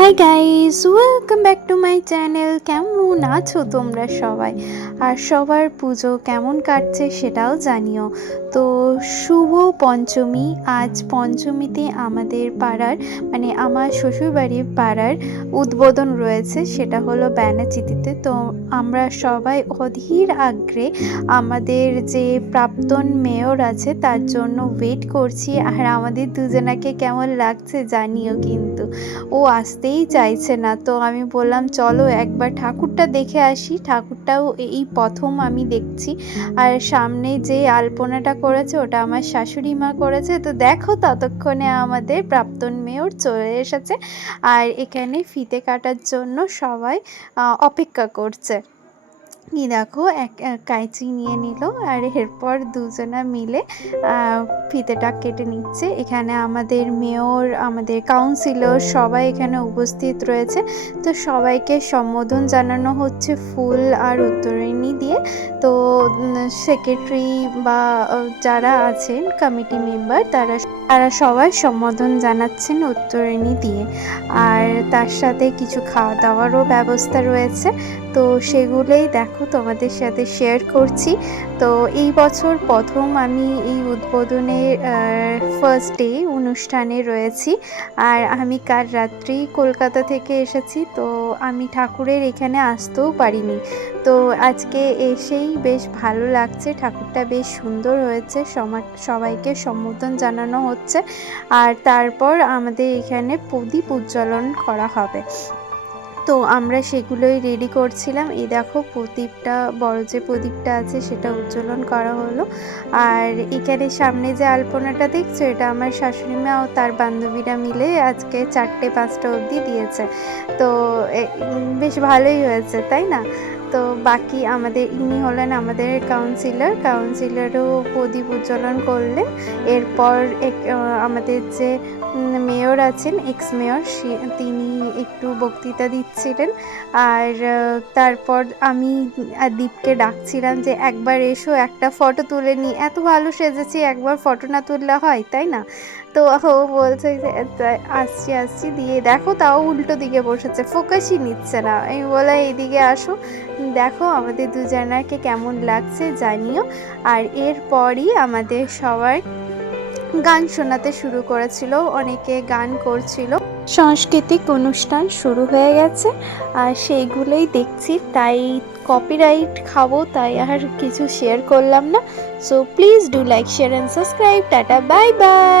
Hi guys, welcome back to my channel. কেমন আছো তোমরা সবাই? আর সবার পুজো কেমন কাটছে সেটাও জানিও। তো শুভ পঞ্চমী। আজ পঞ্চমীতে আমাদের পাড়ার মানে আমার শ্বশুরবাড়ির পাড়ার উদ্বোধন রয়েছে, সেটা হলো ব্যানাচিতিতে। তো আমরা সবাই অধীর আগ্রহে আমাদের যে প্রাক্তন মেয়র আছে তার জন্য ওয়েট করছি। আর আমাদের দুজনাকে কেমন লাগছে জানিও কিন্তু। ও আসতেই চাইছে না। তো আমি বললাম চলো একবার ঠাকুরটা দেখে আসি। ঠাকুরটাও এই প্রথম আমি দেখছি। আর সামনে যে আলপনাটা করেছে ওটা আমার শাশুড়ি মা করেছে। তো দেখো ততক্ষণে আমাদের প্রাক্তন মেয়র চলে এসেছে আর এখানে ফিতে কাটার জন্য সবাই অপেক্ষা করছে। দেখো এক কাঁচি নিয়ে নিল আর এরপর দুজনা মিলে ফিতেটা কেটে নিচ্ছে। এখানে আমাদের মেয়র, আমাদের কাউন্সিলর সবাই এখানে উপস্থিত রয়েছে। তো সবাইকে সম্বোধন জানানো হচ্ছে ফুল আর উত্তরণী দিয়ে। তো সেক্রেটারি বা যারা আছেন কমিটি মেম্বার তারা সবাই সম্বোধন জানাচ্ছেন উত্তরণী দিয়ে। আর তার সাথে কিছু খাওয়া দাওয়ারও ব্যবস্থা রয়েছে। তো সেগুলোই দেখো তোমাদের সাথে শেয়ার করছি। তো এই বছর প্রথম আমি এই উদ্বোধনের ফার্স্ট ডে অনুষ্ঠানে রয়েছি। আর আমি কাল রাত্রেই কলকাতা থেকে এসেছি। তো আমি ঠাকুরের এখানে আসতেও পারিনি। তো আজকে এসেই বেশ ভালো লাগছে। ঠাকুরটা বেশ সুন্দর হয়েছে, সবাইকে সম্বোধন জানানো হচ্ছে। আর তারপর আমাদের এখানে প্রদীপ উজ্জ্বলন করা হবে। তো আমরা সেগুলোই রেডি করছিলাম। এই দেখো প্রদীপটা, বড় যে প্রদীপটা আছে সেটা উজ্জ্বলন করা হলো। আর এখানে সামনে যে আলপনাটা দেখছো এটা আমার শাশুড়ি মা ও তার বান্ধবীরা মিলে আজকে 4টে-5টা অবধি দিয়েছে। তো বেশ ভালোই হয়েছে, তাই না? তো বাকি ইনি হলেন আমাদের কাউন্সিলরও প্রদীপ উজ্জ্বলন করলেন। এরপর আমাদের যে মেয়র আছেন, এক্স মেয়র, তিনি একটু বক্তৃতা দিচ্ছিলেন। আর তারপর আমি দীপকে ডাকছিলাম যে একবার এসো, একটা ফটো তুলে নিই। এত ভালো সেজেছি, একবার ফটো না তুললে হয়, তাই না? তো ও বলছে যে আসছি দিয়ে দেখো তাও উল্টো দিকে বসেছে, ফোকাসই নিচ্ছে না। আমি বললাম এইদিকে আসো, দেখো আমাদের দুজনাকে কেমন লাগছে জানিও। আর এরপরই আমাদের সবাই গান শোনাতে শুরু করেছিল, অনেকে গান করছিল। সাংস্কৃতিক অনুষ্ঠান শুরু হয়ে গেছে আর সেইগুলোই দেখছি। তাই কপিরাইট খাবো, তাই আর কিছু শেয়ার করলাম না। So please do like, share and subscribe. Tata, bye bye.